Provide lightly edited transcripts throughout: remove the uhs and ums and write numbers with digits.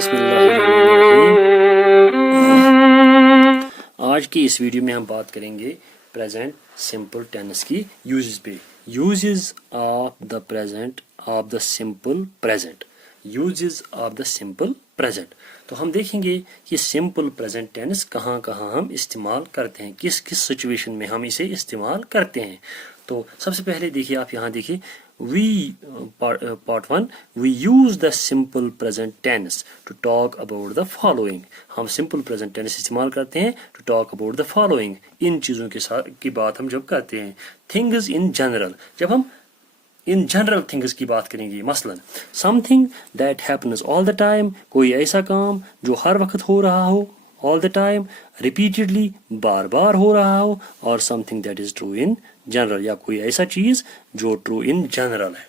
बिस्मिल्लाहिर्रहमानिर्रहीम। आज की इस वीडियो में हम बात करेंगे प्रेजेंट सिंपल टेंस की यूजेस पे। Uses of the present of the simple present. Uses of the simple present. तो हम देखेंगे कि सिंपल प्रेजेंट टेंस कहाँ कहाँ हम इस्तेमाल करते हैं, किस किस सिचुएशन में हम इसे इस्तेमाल करते हैं। तो सबसे पहले देखिए, आप यहाँ देखिए, we part 1 we use the simple present tense to talk about the following। हम simple present tense इस्तेमाल करते हैं to talk about the following। इन चीज़ों के साथ की बात हम जब करते हैं। things in general, जब हम इन जनरल थिंग्स की बात करेंगे, मसलन something that happens all the time, कोई ऐसा काम जो हर वक्त हो रहा हो, ऑल द टाइम, रिपीटेडली, बार बार हो रहा हो, और something that is true in general, या कोई ऐसा चीज़ जो ट्रू इन जनरल है,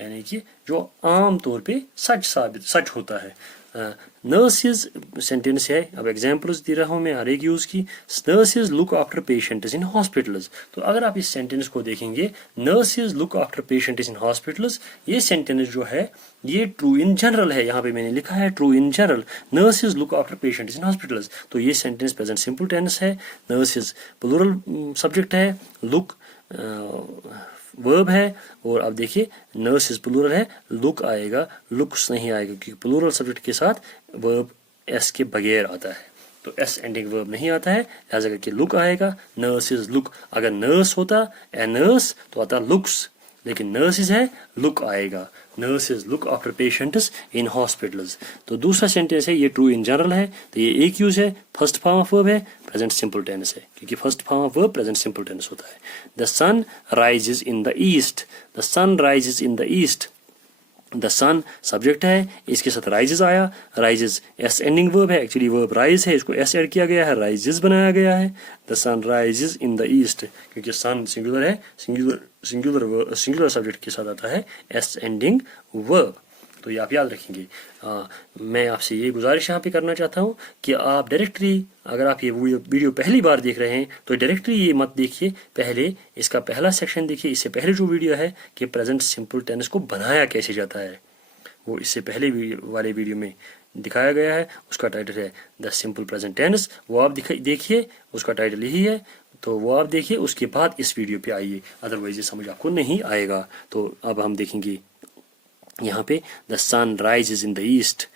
यानी कि जो आम तौर पे सच होता है। नर्सेज सेंटेंस है, अब एग्जांपल्स दे रहा हूँ मैं हर एक यूज़ की। Nurses look after patients in hospitals. तो अगर आप इस सेंटेंस को देखेंगे, nurses look after patients in hospitals, ये सेंटेंस जो है ये ट्रू इन जनरल है। यहाँ पे मैंने लिखा है true in general, nurses look after patients in hospitals. तो ये सेंटेंस प्रेजेंट सिंपल टेंस है, नर्सेज प्लूरल सब्जेक्ट है, लुक वर्ब है, और अब देखिए नर्सेज प्लूरल है, लुक आएगा, लुक्स नहीं आएगा, क्योंकि प्लूरल सब्जेक्ट के साथ वर्ब एस के बगैर आता है, तो एस एंडिंग वर्ब नहीं आता है, लिहाजा करके लुक आएगा। नर्सेज लुक, अगर नर्स होता ए नर्स तो आता लुक्स, लेकिन नर्सेज है, लुक आएगा। Nurses look after patients in hospitals. तो दूसरा सेंटेंस है, ये ट्रू इन जनरल है, तो ये एक यूज है, फर्स्ट फॉर्म ऑफ वर्ब है, प्रेजेंट सिंपल टेंस है, क्योंकि first form of verb present simple tense होता है। The sun rises in the east, the sun rises in the east, the sun subject है, इसके साथ राइजेस आया, राइजेस एस एंडिंग वर्ब है, एक्चुअली वर्ब राइज है, इसको एस ऐड किया गया है, राइजेस बनाया गया है। The sun rises in the east, क्योंकि सन सिंगुलर है, सिंगुलर सब्जेक्ट के साथ आता है एस एंडिंग वर्ब। तो ये आप याद रखेंगे। मैं आपसे ये गुजारिश यहाँ पे करना चाहता हूँ कि आप डायरेक्टली, अगर आप ये वीडियो पहली बार देख रहे हैं तो डायरेक्टली ये मत देखिए, पहले इसका पहला सेक्शन देखिए। इससे पहले जो वीडियो है कि प्रेजेंट सिंपल टेंस को बनाया कैसे जाता है, वो इससे पहले वाले वीडियो में दिखाया गया है, उसका टाइटल है द सिंपल प्रेजेंट टेंस। वो आप देखिए, उसका टाइटल यही है, तो वो आप देखिए, उसके बाद इस वीडियो पे आइए, अदरवाइज ये समझ आपको नहीं आएगा। तो अब हम देखेंगे यहाँ पे the sun rises in the east,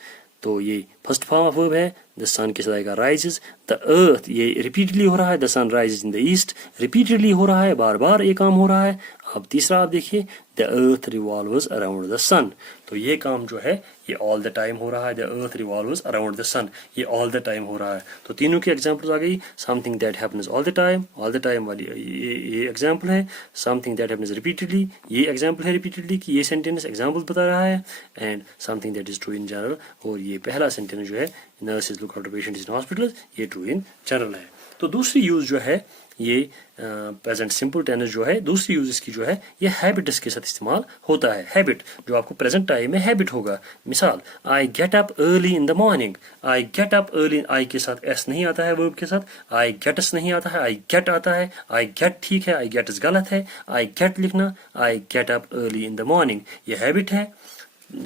तो ये फर्स्ट फॉर्म ऑफ वर्ब है, द सन के साथ आएगा राइजेज। द अर्थ, ये रिपीटेडली हो रहा है, the sun rises in the east, repeatedly हो रहा है, बार बार ये काम हो रहा है। अब तीसरा आप देखिए, the earth revolves around the sun, तो ये काम जो है ये ऑल द टाइम हो रहा है, the earth revolves around the sun, ये ऑल द टाइम हो रहा है। तो तीनों की एग्जांपल्स आ गई। Something that happens all the time वाली ये एग्जांपल है। समथिंग दैट हैपन्स रिपीटेडली, ये एग्जांपल है रिपीटेडली की, ये सेंटेंस एग्जांपल बता रहा है। And something that is true in general, और ये पहला सेंटेंस जो है nurses look after patients in hospitals, ये ट्रू इन जनरल है। तो दूसरी यूज जो है ये प्रेजेंट सिंपल टेंस जो है, दूसरी यूज इसकी जो है ये हैबिट्स के साथ इस्तेमाल होता है। हैबिट जो आपको प्रेजेंट टाइम में हैबिट होगा, मिसाल I get up early in the morning, I get up early, I के साथ एस नहीं आता है वर्ब के साथ, आई गेट्स नहीं आता है, आई गेट आता है, आई गेट ठीक है, आई गेट्स गलत है, आई गेट लिखना, आई get up early in the morning, ये हैबिट है,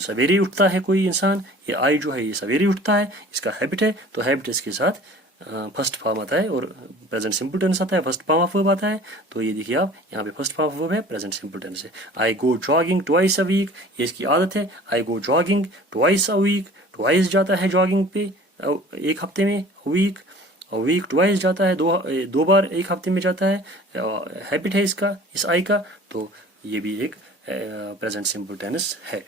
सवेरे उठता है कोई इंसान, ये आई जो है ये सवेरे उठता है, इसका हैबिट है। तो हैबिट इसके साथ फर्स्ट फॉर्म आता है, और प्रेजेंट सिंपल टेंस आता है, फर्स्ट फॉर्म ऑफ वर्ब आता है। तो ये देखिए आप यहाँ पे फर्स्ट फॉर्म ऑफ वर्ब है, प्रेजेंट सिंपल टेंस है। I go jogging twice a week, ये इसकी आदत है, I go jogging twice a week, twice जाता है जॉगिंग पे एक हफ्ते में, वीक ट्वाइस जाता है, दो बार एक हफ्ते में जाता है, हैबिट है इसका, इस आई का। तो ये भी एक प्रेजेंट सिंपल टेंस है।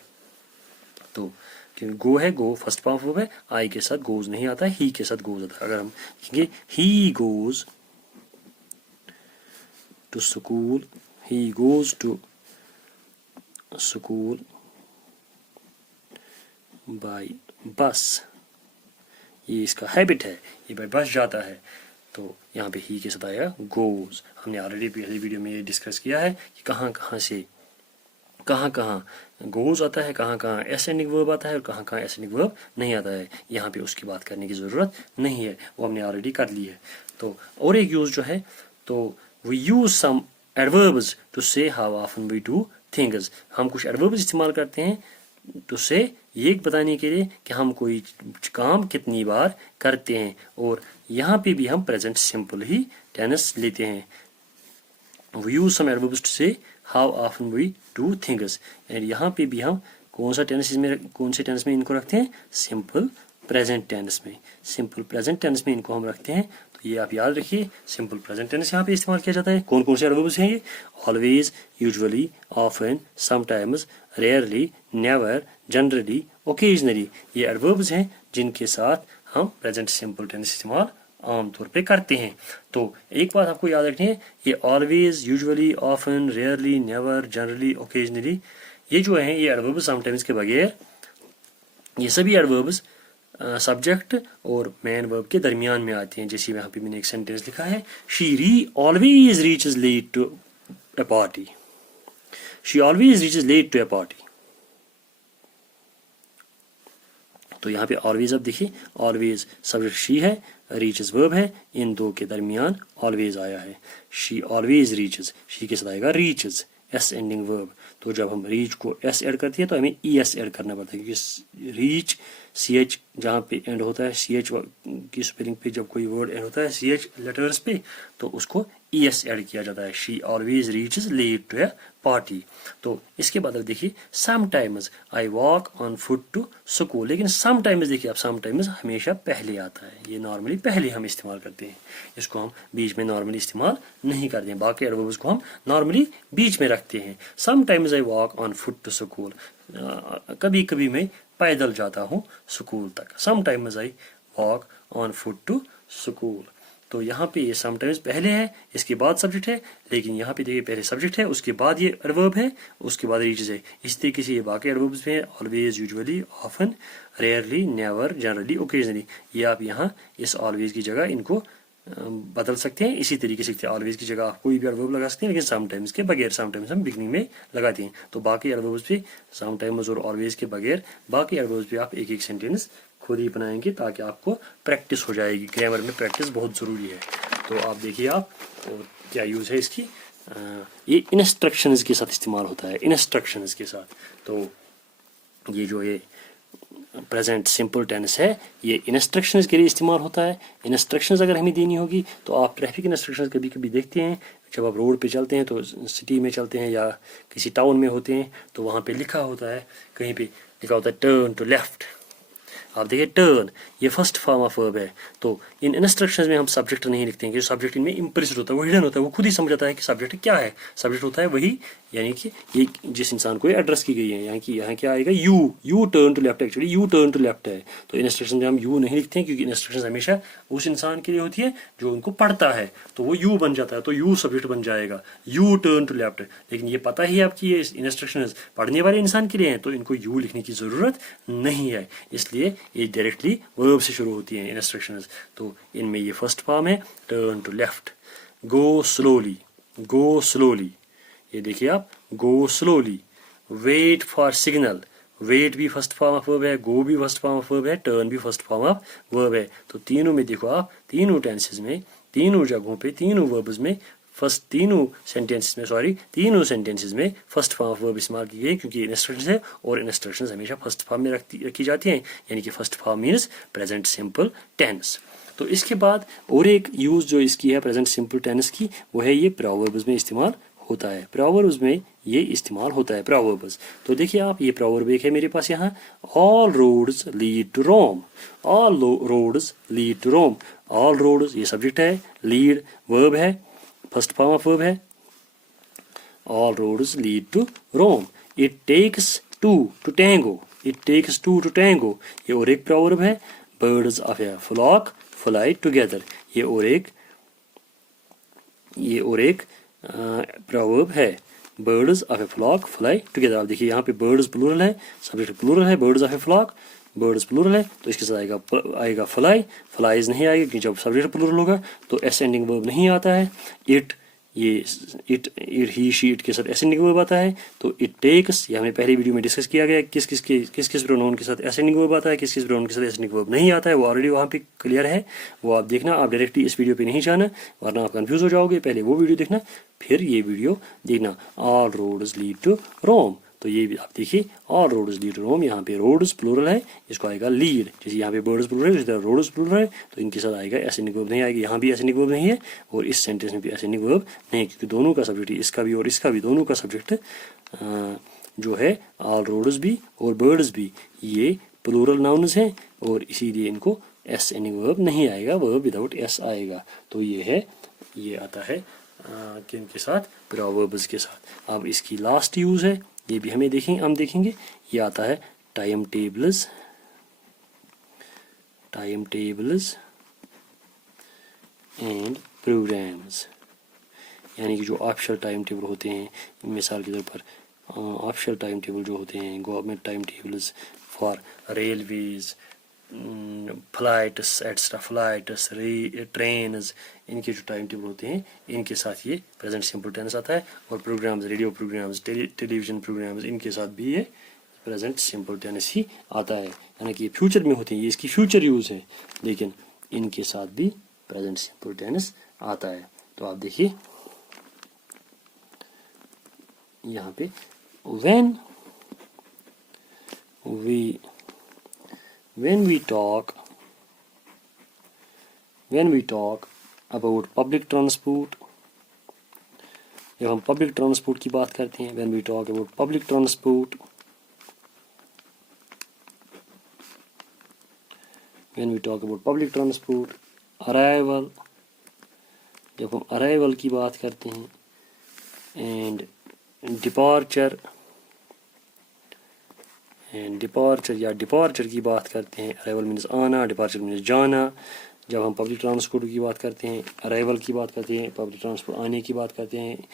तो गो है, गो फर्स्ट फॉर्म वर्ब है, आई के साथ गोज नहीं आता है, ही के साथ गोज आता है। अगर हम देखेंगे he goes to school, he goes to school by bus, ये इसका हैबिट है, ये बाय बस जाता है। तो यहाँ पे ही के साथ आएगा गोज। हमने ऑलरेडी पहली वीडियो में ये डिस्कस किया है कि कहाँ कहाँ गोज आता है, कहाँ कहाँ एस एंडिंग वर्ब आता है, और कहाँ कहाँ एस एंडिंग वर्ब नहीं आता है। यहाँ पे उसकी बात करने की ज़रूरत नहीं है, वो हमने ऑलरेडी कर ली है। तो और एक यूज जो है, तो we use some adverbs to say how often we do things. हम कुछ एडवर्ब्स इस्तेमाल करते हैं तो से ये बताने के लिए कि हम कोई काम कितनी बार करते हैं, और यहाँ पे भी हम प्रेजेंट सिंपल ही टेंस लेते हैं। We use some adverbs to say how often we do things, and यहाँ पे भी हम कौन से टेंस में इनको रखते हैं, सिंपल प्रेजेंट टेंस में। सिंपल प्रेजेंट टेंस में इनको हम रखते हैं, तो ये आप याद रखिए, सिंपल प्रेजेंट टेंस यहाँ पे इस्तेमाल किया जाता है। कौन कौन से एडवर्ब्स हैं ये, always, usually, often, sometimes, rarely, never, generally, occasionally, ये एडवर्ब्स हैं जिनके साथ हम प्रेजेंट सिंपल टेंस इस्तेमाल आमतौर पे करते हैं। तो एक बात आपको याद रखनी है, ये always, usually, often, rarely, never, generally, occasionally, ये जो है ये एडवर्ब्स समटाइम्स के बगैर, ये सभी एडवर्ब्स सब्जेक्ट और मेन वर्ब के दरमियान में आते हैं। जैसे यहाँ पे मैंने एक सेंटेंस लिखा है, she always reaches late to a party. She always reaches late to a party. तो यहाँ पे ऑलवेज, अब देखिए ऑलवेज सब्जेक्ट शी है, रीचेस वर्ब है, इन दो के दरमियान ऑलवेज आया है। शी ऑलवेज रीचेस, शी के साथ आएगा रीचेस, एस एंडिंग वर्ब। तो जब हम रीच को एस ऐड करती है तो हमें ई एस ऐड करना पड़ता है, क्योंकि रीच सी एच जहाँ पे एंड होता है, सी एच की स्पेलिंग पे जब कोई वर्ड एंड होता है सी एच लेटर्स पे, तो उसको ई एस ऐड किया जाता है। She always reaches late to a party. तो इसके बाद अब देखिए, sometimes I walk on foot to school. लेकिन समटाइम्स देखिए, आप समटाइम्स हमेशा पहले आता है, ये नॉर्मली पहले हम इस्तेमाल करते हैं, इसको हम बीच में नॉर्मली इस्तेमाल नहीं करते हैं। बाकी एडवर्ब्स को हम नॉर्मली बीच में रखते हैं। Sometimes I walk on foot to school, कभी कभी मैं पैदल जाता हूँ स्कूल तक। Sometimes I walk on foot to school. तो यहाँ पे ये समटाइम्स पहले है, इसके बाद सब्जेक्ट है, लेकिन यहाँ पे देखिए पहले सब्जेक्ट है, उसके बाद ये एडवर्ब है, उसके बाद रीचेस है। इस तरीके से ये बाकी एडवर्ब्स में always, usually, often, rarely, never, generally, occasionally, ये आप यहाँ इस ऑलवेज की जगह इनको बदल सकते हैं। इसी तरीके से ऑलवेज की जगह आप कोई भी एडवर्ब लगा सकते हैं, लेकिन समटाइम्स के बगैर, समटाइम्स हम बिगनिंग में लगाते हैं। तो बाकी एडवर्ब्स पे समटाइम्स और ऑलवेज के बगैर बाकी एडवर्ब्स पे आप एक एक सेंटेंस खुद ही बनाएंगे, ताकि आपको प्रैक्टिस हो जाएगी। ग्रामर में प्रैक्टिस बहुत ज़रूरी है। तो आप देखिए, आप क्या यूज़ है इसकी, ये इंस्ट्रक्शंस के साथ इस्तेमाल होता है, इंस्ट्रक्शंस के साथ। तो ये जो ये प्रेजेंट सिंपल टेंस है, ये इंस्ट्रक्शंस के लिए इस्तेमाल होता है। इंस्ट्रक्शंस अगर हमें देनी होगी तो आप ट्रैफिक इंस्ट्रक्शंस कभी कभी देखते हैं, जब आप रोड पे चलते हैं, तो सिटी में चलते हैं या किसी टाउन में होते हैं, तो वहाँ पे लिखा होता है, कहीं पे लिखा होता है टर्न टू लेफ्ट। आप देखिए टर्न, ये फर्स्ट फॉर्म ऑफ वर्ब है। तो इन इंस्ट्रक्शंस में हम सब्जेक्ट नहीं लिखते हैं, क्योंकि सब्जेक्ट इनमें इम्प्लिसिट होता है, वो हिडन होता है, वो खुद ही समझ जाता है कि सब्जेक्ट क्या है। सब्जेक्ट होता है वही, यानी कि ये जिस इंसान को एड्रेस की गई है, यहाँ क्या आएगा, U turn to left. Actually U turn to left है। तो इंस्ट्रक्शन में हम यू नहीं लिखते हैं, क्योंकि इंस्ट्रक्शन हमेशा उस इंसान के लिए होती है जो उनको पढ़ता है, तो वो यू बन जाता है, तो यू सब्जेक्ट बन जाएगा, यू टर्न टू लेफ्ट। लेकिन ये पता ही है आपकी, ये इंस्ट्रक्शन पढ़ने वाले इंसान के लिए हैं, तो इनको यू लिखने की ज़रूरत नहीं है, इसलिए ये डायरेक्टली वर्ब से शुरू होती हैं इंस्ट्रक्शंस। तो इनमें ये फर्स्ट फॉर्म है turn to left. Go slowly, go slowly, ये देखिए आप, go slowly. Wait for signal, wait भी फर्स्ट फॉर्म ऑफ वर्ब है, गो भी फर्स्ट फॉर्म ऑफ वर्ब है, टर्न भी फर्स्ट फॉर्म ऑफ वर्ब है। तो तीनों में देखो आप, तीनों टेंसेस में, तीनों जगहों पे, तीनों वर्ब्स में फर्स्ट, तीनों सेंटेंसेस में फर्स्ट फॉर्म ऑफ वर्ब इस्तेमाल की गई, क्योंकि इंस्ट्रक्शंस है और इंस्ट्रक्शंस हमेशा फर्स्ट फॉर्म में रखी जाती हैं, यानी कि first form means present simple tense. तो इसके बाद और एक यूज जो इसकी है प्रेजेंट सिंपल टेंस की, वो है ये प्रोवर्ब्स में इस्तेमाल होता है। प्रोवर्ब्स में ये इस्तेमाल होता है, प्रोवर्ब्स। तो देखिए आप, ये प्रोवर्ब एक है मेरे पास यहाँ, all roads lead to Rome, all roads lead to Rome. All roads ये सब्जेक्ट है, लीड वर्ब है, फर्स्ट फॉर्म ऑफ वर्ब है, all roads lead to Rome. It takes two to tango, it takes two to tango, ये और एक proverb है। Birds of a flock fly together, ये और एक प्रोवर्ब है। Birds of a flock fly together. आप देखिए यहाँ पे बर्ड्स प्लूरल है, सब्जेक्ट प्लूरल है, birds of a flock, birds plural है, तो इसके साथ आएगा फ्लाई, फ्लाइज नहीं आएगा, क्योंकि जब सब्जेक्ट प्लूरल होगा तो एस एंडिंग वर्ब नहीं आता है। इट, ये इट ही शी इट के साथ एसेंडिंग वर्ब आता है। तो इट टेक्स, ये हमने पहले वीडियो में डिस्कस किया गया, किस किस प्रोनाउन के साथ एसेंडिंग वर्ब आता है, किस किस प्रोनाउन के साथ एसेंडिंग वर्ब नहीं आता है, वो ऑलरेडी वहाँ पे क्लियर है, वो आप देखना। आप डायरेक्टली इस वीडियो पे नहीं जाना, वरना आप कंफ्यूज हो जाओगे। पहले वो वीडियो देखना, फिर ये वीडियो देखना। ऑल रोड्स लीड टू रोम, तो ये भी आप देखिए, ऑल रोड्स लीड टू रोम, यहाँ पे रोड्स प्लूरल है, इसको आएगा लीड। जैसे यहाँ पे बर्ड्स प्लूरल है, इस तरह रोड्स प्लूरल है, तो इनके साथ आएगा एसेनिक वर्ब नहीं आएगा। यहाँ भी एसेनिक वर्ब नहीं है और इस सेंटेंस में भी एसेनिक वर्ब नहीं, क्योंकि दोनों का सब्जेक्ट, इसका भी और इसका भी, दोनों का सब्जेक्ट जो है ऑल रोड्स भी और बर्ड्स भी, ये प्लूरल नाउन्स हैं और इसीलिए इनको एसेनिक वर्ब नहीं आएगा, वर्ब विदाउट एस आएगा। तो ये है, ये आता है किन के साथ, प्रोवर्ब्स के साथ। अब इसकी लास्ट यूज है, ये भी हम देखेंगे, ये आता है टाइम टेबल्स एंड प्रोग्राम्स, यानी कि जो ऑफिशियल टाइम टेबल होते हैं, मिसाल के तौर पर ऑफिशियल टाइम टेबल जो होते हैं, government time tables for railways, flights extra flights, trains, इनके जो टाइम टेबल होते हैं, इनके साथ ये प्रेजेंट सिंपल टेंस आता है। और programmes, radio programmes, television programmes, इनके साथ भी ये प्रेजेंट सिंपल टेंस ही आता है, यानी कि ये फ्यूचर में होते हैं, ये इसकी फ्यूचर यूज है, लेकिन इनके साथ भी प्रेजेंट सिंपल टेंस आता है। तो आप देखिए यहाँ पे when we talk about public transport, जब हम पब्लिक ट्रांसपोर्ट की बात करते हैं, when we talk about public transport, arrival, जब हम अराइवल की बात करते हैं, एंड डिपार्चर या डिपार्चर की बात करते हैं, अराइवल मीन्स आना, डिपार्चर मीन्स जाना। जब हम पब्लिक ट्रांसपोर्ट की बात करते हैं, अराइवल की बात करते हैं, पब्लिक ट्रांसपोर्ट आने की बात करते हैं,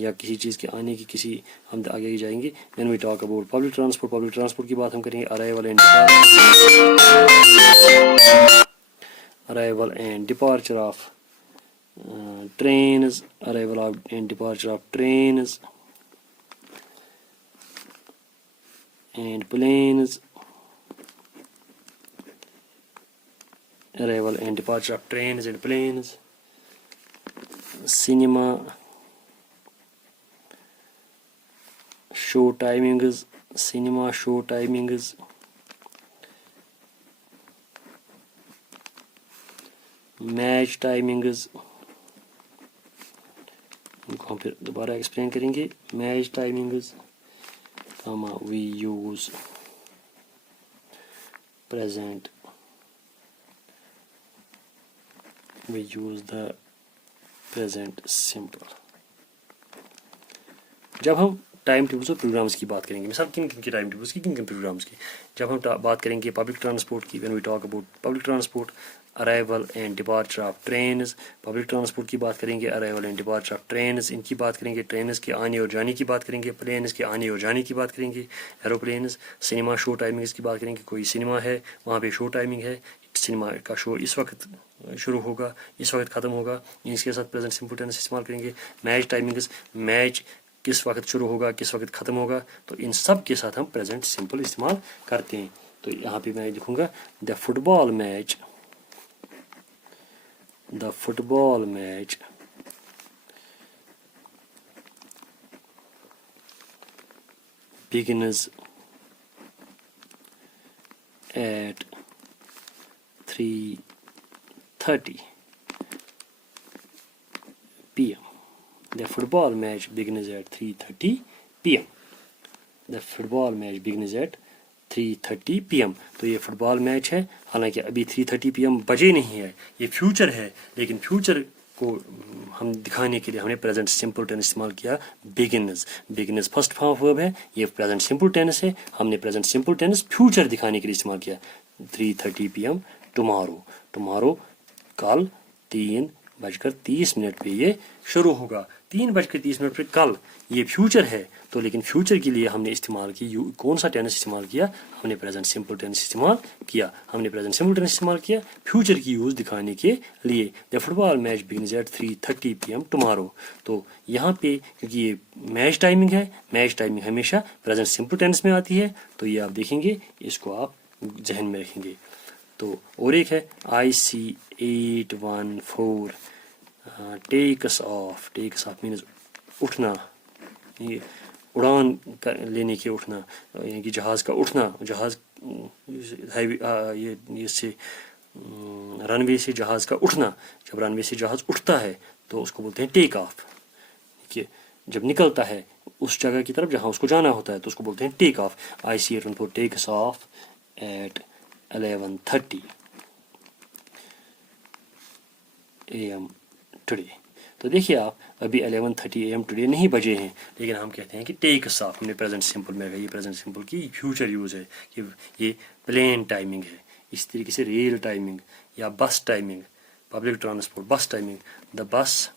या किसी चीज़ के आने की, किसी, हम आगे जाएंगे। When we talk about public transport की बात हम करेंगे, arrival and departure of trains, arrival and departure of trains and planes, arrival and departure of trains and planes, cinema, show timings, match timings, इनको हम फिर दोबारा एक्सप्लेन करेंगे। Match timings, we use the present simple. जब हम time tables और programmes की बात करेंगे, मिसाल किन किन के टाइम टेबल्स की, किन किन प्रोग्राम्स की, जब हम बात करेंगे पब्लिक ट्रांसपोर्ट की, when we talk about public transport, arrival and departure of trains, public transport की बात करेंगे, arrival and departure of trains, इनकी बात करेंगे, ट्रेन्स के आने और जाने की बात करेंगे, प्लेन्स के आने और जाने की बात करेंगे, एरोप्लेन्स, सिनेमा शो टाइमिंग्स की बात करेंगे, कोई सिनेमा है वहाँ पे शो टाइमिंग है, सिनेमा का शो इस वक्त शुरू होगा, इस वक्त ख़त्म होगा, इसके साथ प्रेजेंट सिंपल टेंस इस्तेमाल करेंगे। मैच टाइमिंग्स, मैच किस वक्त शुरू होगा, किस वक्त ख़त्म होगा, तो इन सब के साथ हम प्रेजेंट सिंपल इस्तेमाल करते हैं। तो यहाँ पे मैं लिखूँगा the football match begins at 3:30 p.m. The football match begins at 3:30 p.m. The football match begins at 3:30 p.m. तो ये फुटबॉल मैच है, हालांकि अभी 3:30 p.m. बजे नहीं है, ये फ्यूचर है, लेकिन फ्यूचर को हम दिखाने के लिए हमने प्रेजेंट सिंपल टेंस इस्तेमाल किया। बिगिनर्स फर्स्ट फॉर्म वर्ब है, ये प्रेजेंट सिंपल टेंस है, हमने प्रेजेंट सिंपल टेंस फ्यूचर दिखाने के लिए इस्तेमाल किया। 3:30 p.m. टुमारो कल 3:30 पे ये शुरू होगा। 3:30 पे कल, ये फ्यूचर है, तो लेकिन फ्यूचर के लिए हमने इस्तेमाल की कौन सा टेंस इस्तेमाल किया, हमने प्रेजेंट सिंपल टेंस इस्तेमाल किया फ्यूचर की यूज दिखाने के लिए। The football match begins at 3:30 p.m. Tomorrow. तो यहाँ पे क्योंकि ये मैच टाइमिंग हमेशा प्रेजेंट सिंपल टेंस में आती है, तो ये आप देखेंगे, इसको आप जहन में रखेंगे। तो और एक है IC814 टेक्स ऑफ मीन्स उठना, ये उड़ान लेने के उठना, यानी कि जहाज़ का उठना, जहाज़ ये से रनवे से जहाज़ का उठना, जब रनवे से जहाज़ उठता है तो उसको बोलते हैं टेक ऑफ। देखिए जब निकलता है उस जगह की तरफ जहाँ उसको जाना होता है तो उसको बोलते हैं take off. I C eight four takes off at 11:30 AM today. तो देखिए आप, अभी 11:30 AM टुडे नहीं बजे हैं, लेकिन हम कहते हैं कि टेक्स ऑफ। हमने प्रेजेंट सिंपल में, ये प्रेजेंट सिंपल की फ्यूचर यूज़ है कि ये प्लेन टाइमिंग है। इस तरीके से रेल टाइमिंग या bus timing, public transport, bus timing, the bus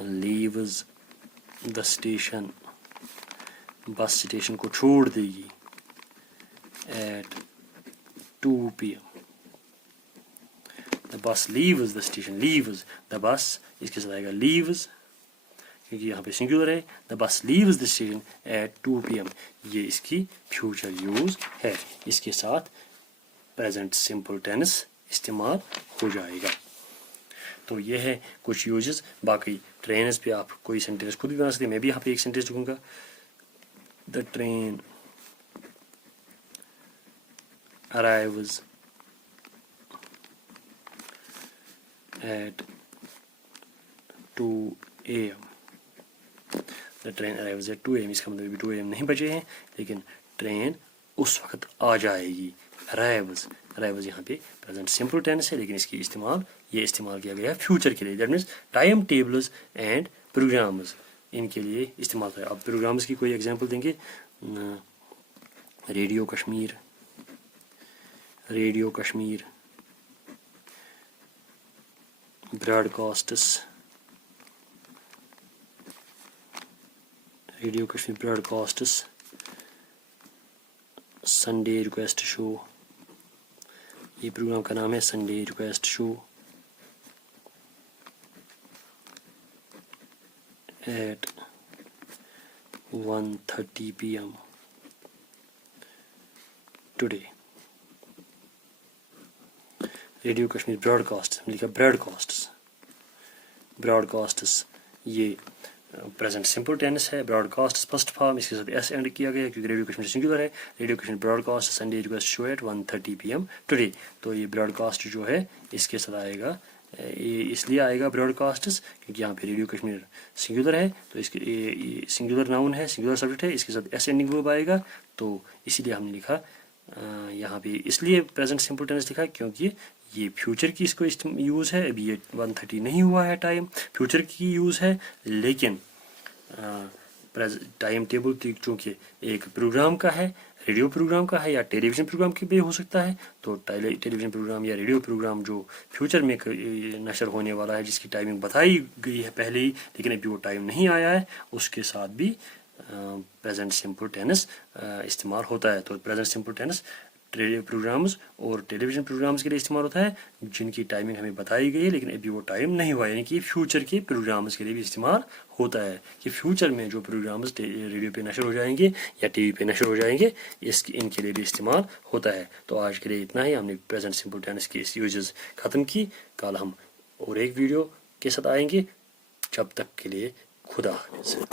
leaves the station, bus station को छोड़ देगी at 2 PM। The bus leaves the station, leaves the bus, इसके साथ आएगा लीव्स क्योंकि यहाँ पे सिंगुलर है। The bus leaves the station at 2 PM, ये इसकी फ्यूचर यूज है। इसके साथ प्रेजेंट सिंपल टेंस इस्तेमाल हो जाएगा। तो ये है कुछ यूजेस। बाकी ट्रेन्स पे आप कोई सेंटेंस खुद भी बना सकते हैं। मैं भी यहाँ पे एक सेंटेंस लिखूंगा, the train arrives at 2 AM। The train arrives eight 2 AM, इसका मतलब भी 2 AM नहीं बजे हैं, लेकिन ट्रेन उस वक्त आ जाएगी। अराइव्स, अराइव्स यहाँ पे प्रेजेंट सिंपल टेंस है, लेकिन इसकी इस्तेमाल किया गया है फ्यूचर के लिए। That means time tables and programmes, इनके लिए इस्तेमाल करें। अब प्रोग्राम्स की कोई एग्जांपल देंगे, radio Kashmir, radio Kashmir broadcasts, radio Kashmir broadcasts Sunday request show, ये प्रोग्राम का नाम है Sunday request show at 1:30 PM today. Radio Kashmir broadcast, लिखा ब्रॉडकास्ट्स, ब्रॉडकास्ट्स ये प्रेजेंट सिंपल टेंस है। ब्रॉडकास्ट फर्स्ट फॉर्म, इसके साथ एस एंड किया गया है क्योंकि रेडियो कश्मीर सिंगुलर है। Radio Kashmir broadcast Sunday request show at 1:30 PM today. तो ये ब्रॉडकास्ट जो है इसके साथ आएगा, ये इसलिए आएगा ब्रॉडकास्ट्स क्योंकि यहाँ पे रेडियो कश्मीर सिंगुलर है, तो इसके ये सिंगुलर नाउन है, सिंगुलर सब्जेक्ट है, इसके साथ एस एंडिंग वर्ब आएगा, तो इसीलिए हमने लिखा यहाँ पे, इसलिए प्रेजेंट सिंपल टेंस लिखा क्योंकि ये फ्यूचर की इसको यूज़ है। अभी ये 1:30 नहीं हुआ है टाइम, फ्यूचर की यूज़ है, लेकिन टाइम टेबल चूँकि एक प्रोग्राम का है, रेडियो प्रोग्राम का है या टेलीविज़न प्रोग्राम के भी हो सकता है, तो टेलीविज़न प्रोग्राम या रेडियो प्रोग्राम जो फ्यूचर में नशर होने वाला है, जिसकी टाइमिंग बताई गई है पहले ही लेकिन अभी वो टाइम नहीं आया है, उसके साथ भी प्रेजेंट सिंपल टेंस इस्तेमाल होता है। तो present simple tense radio programmes और टेलीविज़न प्रोग्राम्स के लिए इस्तेमाल होता है जिनकी टाइमिंग हमें बताई गई है लेकिन अभी वो टाइम नहीं हुआ, यानी कि फ्यूचर के प्रोग्राम्स के लिए भी इस्तेमाल होता है कि फ्यूचर में जो प्रोग्राम्स रेडियो पे नशर हो जाएंगे या टीवी पे नशर हो जाएंगे, इनके लिए भी इस्तेमाल होता है। तो आज के लिए इतना ही, हमने प्रेजेंट सिंपल टेंस के यूजेस ख़त्म की। कल हम और एक वीडियो के साथ आएंगे, जब तक के लिए खुदा हाफिज़।